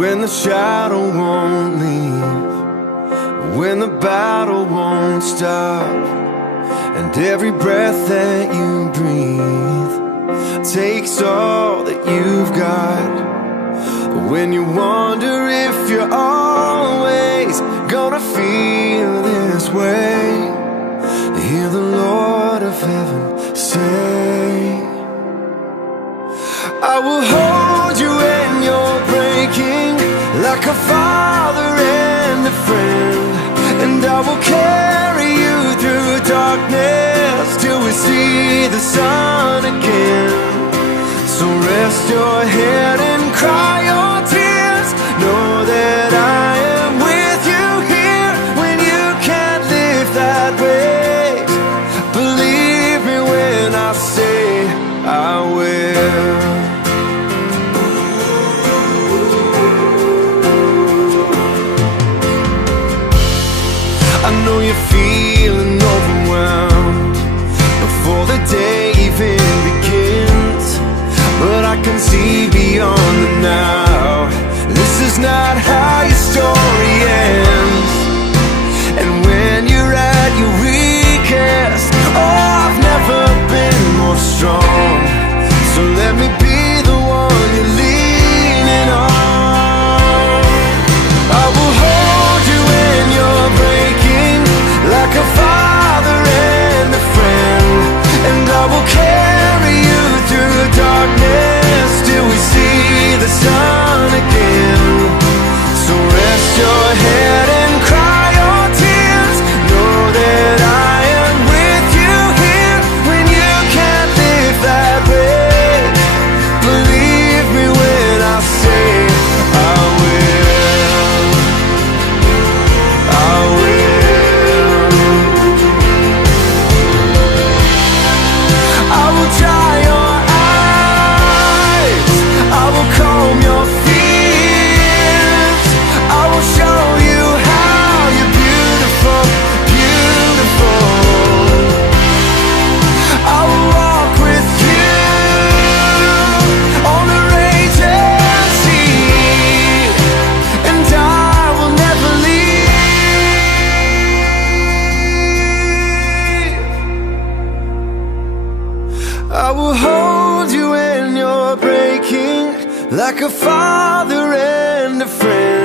when the shadow won't leave, when the battle won't stop, and every breath that you breathe takes all that you've got. When you wonder if you're always gonna feel this way, hear the Lord of heaven say, I will hold you when you're breaking, like a father and a friend, and I will carry you through darkness till we see the sun again. So rest your head and cry your tears, know that I am with you here when you can't live that way. Believe me when I say I will. I know you're feeling overwhelmed before the day even begins, but I can see beyond the now. This is not how your story ends. And when you're at your weakest, oh, I've never been more strong. So let me be the one you're leaning on. I will hold you when you're breaking, like a father and a friend, and I will carry you through darkness till we see the sun again. So rest your head and cry your tears, know that I am with you here when you can't live that way. Believe me when I say I will. I will. I will dry your eyes, I will calm your fears, I will show you how you're beautiful, beautiful. I will walk with you on the raging sea, and I will never leave. I will hold you when you're breaking, like a father and a friend,